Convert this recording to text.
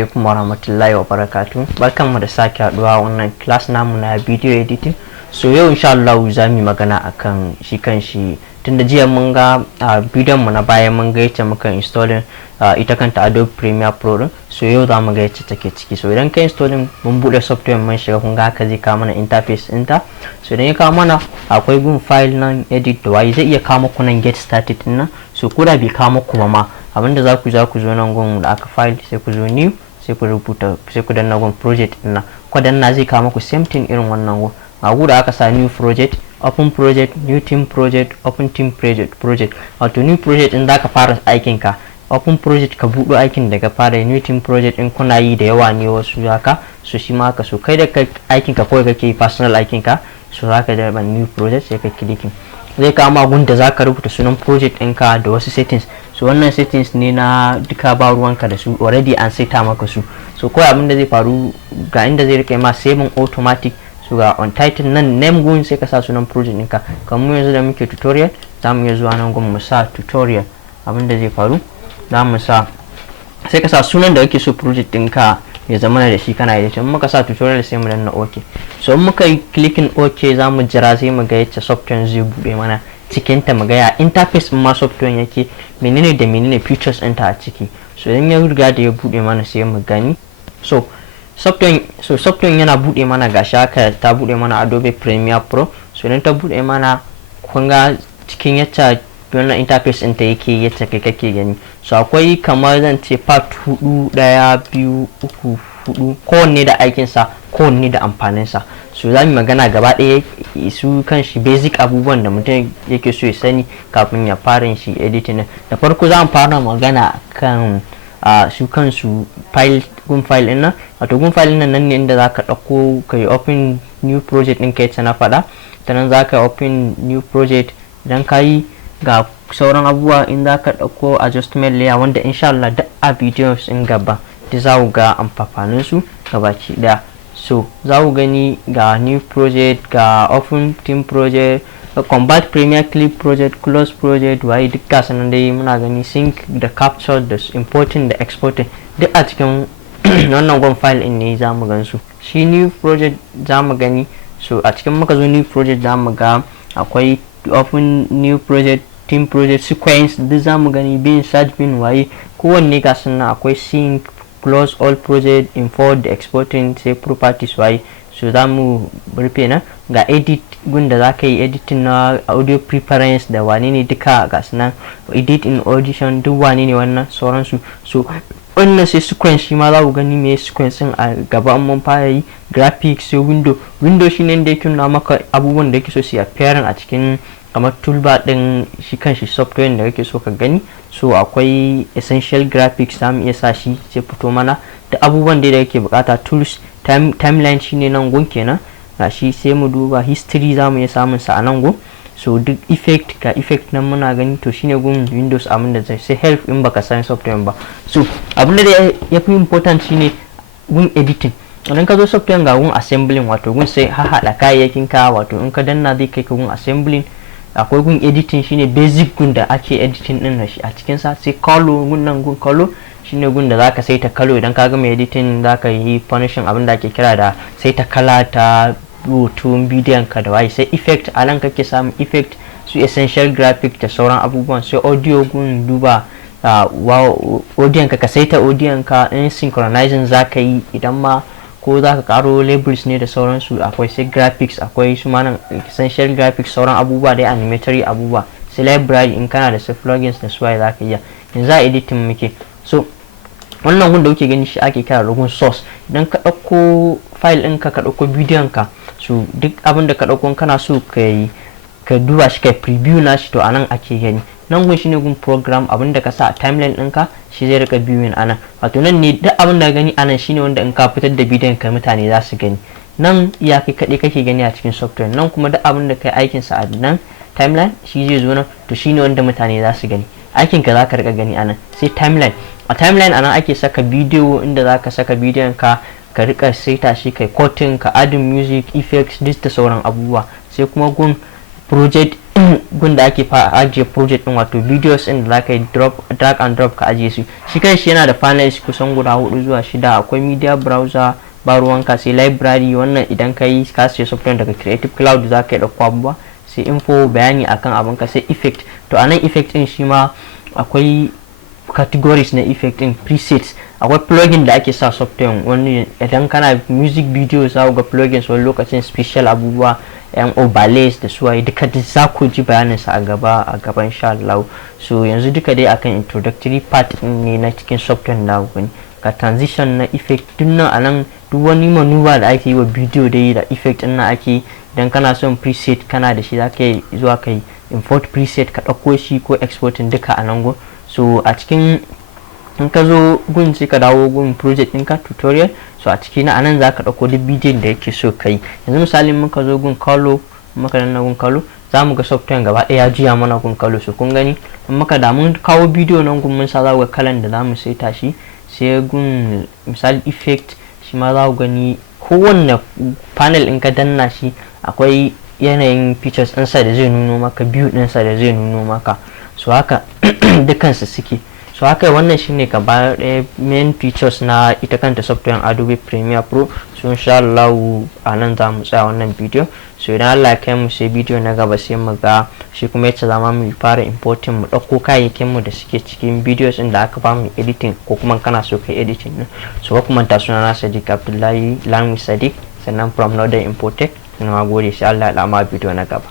Alaikum warahmatullahi wabarakatuh. Barkanmu da sake haduwa wannan class namu na video editing. So yau insha Allah za mu magana akan shi kanshi. Tunda jiya mun ga bidiyon mu na baya mun ga yadda muka installing ita kanta Adobe Premiere Pro din. So yau za mu ga yadda take ciki. So idan ka installing mun bude software mun shiga kun ga haka zai kawo mana interface ɗinta. So idan ya kawo mana akwai gun file nan edit da wai zai iya kawo muku nan get started din nan. So ko da bai kawo muku ma abinda za ku zo nan gun da aka file sai ku zo new sai ku rubuta sai ku danna gun project din nan. Ko danna zai kawo muku same thing irin wannan gun. A guda aka sa new project, open project, new team project, open team project. Wato new project in zaka fara aikin ka, open project ka buɗo aikin daga fara, new team project in kuna yi da yawa ne wasu haka, so shi ma haka. So kai da aikin ka kawai kake personal aikin ka, so zaka da new project sai ka clicking. Zai kama gun da zaka rubuta sunan project ɗinka da wasu settings. So wannan settings ne na duka ba ruwanka da su, already an saita maka su. So kawai abin da zai faru ga inda zai rike ma saving automatic. So ga on title nan name gun sai ka sa sunan project ɗinka. Kamar yanzu da muke tutorial za mu iya zuwa nan gun mu sa tutorial. Abin da zai faru za mu sa sai ka sa sunan da kake so project ɗinka ya zama da shi kana yi. Muka sa tutorial sai mu danna OK. So in muka yi clicking OK za mu jira sai mu ga yadda software zai bude mana cikin ta, mu ga ya interface ma software yake, menene da menene features ɗinta a ciki. So idan ya riga da ya bude mana sai mu gani. So software yana bude mana gashi haka ta bude mana Adobe Premiere Pro. So idan ta bude mana kun ga cikin yacca wannan interface ɗinta yake yacca kai kake gani. So akwai kamar zan ce part 4 1 2 3 4 kowanne da aikin sa, kowanne da amfanin sa. So za mu magana gaba ɗaya su kanshi basic abubuwan da mutum yake so ya sani kafin ya fara shi editing. Da farko za mu fara magana kan su kansu gun file din nan. Wato gun file nan ne inda zaka dauko kai open new project din kai ta na fada. Sannan zaka open new project, idan kai ga sauran abubuwa in zaka dauko adjustment layer wanda insha Allah duk a videos in gaba da za ku ga amfanin su gabaki daya. So za ku gani ga new project, ga open team project, combat premier clip project, close project, wai duk gasu nan dai muna gani, sync da capture da importing da exporting duk a cikin wannan gun file in ne za mu gan su. Shi new project za mu gani. So a cikin muka zo new project za mu ga akwai open new project, team project, sequence duk za mu gani, bin search bin waye kowanne gasu nan. Akwai sync, close all project, import da exporting, sai properties waye. So za mu rufe nan ga edit gun da za ka yi editing na audio preference da wane ne duka ga nan, edit in audition duk wane ne wannan sauransu. So wannan sai sequence shi ma za ku gani me sequence a gaba mun fara yi. Graphics sai window shine da yake nuna maka abubuwan da yake so su appearing a cikin kamar toolbar din shi kanshi software da kake so ka gani. So akwai essential graphics za mu iya sa shi sai fito mana da abubuwan da yake bukata. Tools timeline shine nan gun kenan gashi, sai mu duba history za mu iya samun sa a nan gun. So duk effect ga effect nan muna gani, to shine gun windows abin da zai sai help in baka san software ba. So abin da ya fi important shine gun editing. Idan ka zo software ga gun assembling, wato gun sai haɗa kayayyakin ka, wato in ka danna zai kai ka gun assembling. Akwai gun editing shine basic gun da ake editing din shi a cikin sa. Sai color gun nan gun color shine gun da zaka saita color idan ka gama editing zaka yi punishing abin da ake kira da saita kala ta rubutun bidiyon ka da waye. Sai effect a nan kake samun effect, su essential graphic da sauran abubuwan. Sai audio gun duba audio ka saita audio ka, in synchronizing zaka yi idan ma ko za ka karo labels ne da sauransu. Akwai sai graphics, akwai su manan essential graphics, sauran abubuwa dai animatory abubuwa. Sai library in kana da sai plugins da suwaye za ka iya. Yanzu a editing muke. So wannan gun da kuke gani shi ake kira da gun source. Idan ka dauko file ɗinka ka dauko bidiyon ka, so duk abin da ka dauko kana so ka duba shi kai preview na shi, to anan ake gani. Nan gun shine gun program, abin da ka sa a timeline ɗinka shi zai rika viewing anan. Wato nan ne duk abin da gani anan shine wanda in ka fitar da bidiyon ka mutane za su gani. Nan ya kai kaɗai kake gani a cikin software. Nan kuma duk abin da kai aikin sa a nan timeline shi zai zo nan, to shine wanda mutane za su gani. Aikin ka za ka rika gani anan. Sai timeline, a timeline anan ake saka bidiyo, inda za ka saka bidiyon ka rika saita shi kai cutting, ka add music, effects duk da sauran abubuwa. Sai kuma gun project gunda ake ajiye project din, wato videos din da zaka yi drag and drop ka ajiye su. Shi kanshi yana da panels kusan guda 4 zuwa 6. Akwai media browser, ba ruwanka, sai library, wannan idan ka yi ka siya software daga Creative Cloud zaka yi dauko abubuwa, sai info, bayani akan abin ka, sai effect. To anan effect din shi ma akwai categories na effect din, presets. Akwai plugin da ake sa software, wani idan kana music video za ga plugins wani lokacin special abubuwa, yan overlays da suwaye duka za ku ji bayanin sa a gaba insha Allah. So yanzu duka dai akan introductory part ne na cikin software da ku ka transition na effect din nan anan, duk wani maneuver da ake yi wa video dai da effect din nan ake. Idan kana son preset kana da shi zaka yi zuwa kai import preset ka dauko shi ko exporting duka anan go. So a cikin in ka zo gun sai ka dawo gun project ɗinka tutorial. So a ciki na anan zaka dauko duk bidiyon da yake so kai. Yanzu misalin muka zo gun color, muka danna gun color, za mu ga software gaba ɗaya juya mana gun color. So kun gani in muka da mun kawo bidiyo nan gun mun sa za ku ga kalan da zamu saita shi, sai gun misali effect shi ma za ku gani kowanne panel in ka danna shi akwai yanayin features ɗinsa da zai nuno maka, view ɗinsa da zai nuno maka. So haka dukansu suke. So haka wannan shine gaba ɗaya main features na ita kanta software Adobe Premiere Pro. So insha Allah a nan za mu tsaya wannan bidiyo. So idan Allah ya kai mu sai bidiyo na gaba sai mu ga shi kuma yace za mu fara importing, mu ɗauko kayayyakin mu da suke cikin videos din da aka ba mu editing, ko kuma kana so kai editing din. So ka kuma ta suna na Sadiq Abdullahi Lami Sadiq, sannan from Northern InfoTech. Na gode, sai Allah ya lama bidiyo na gaba.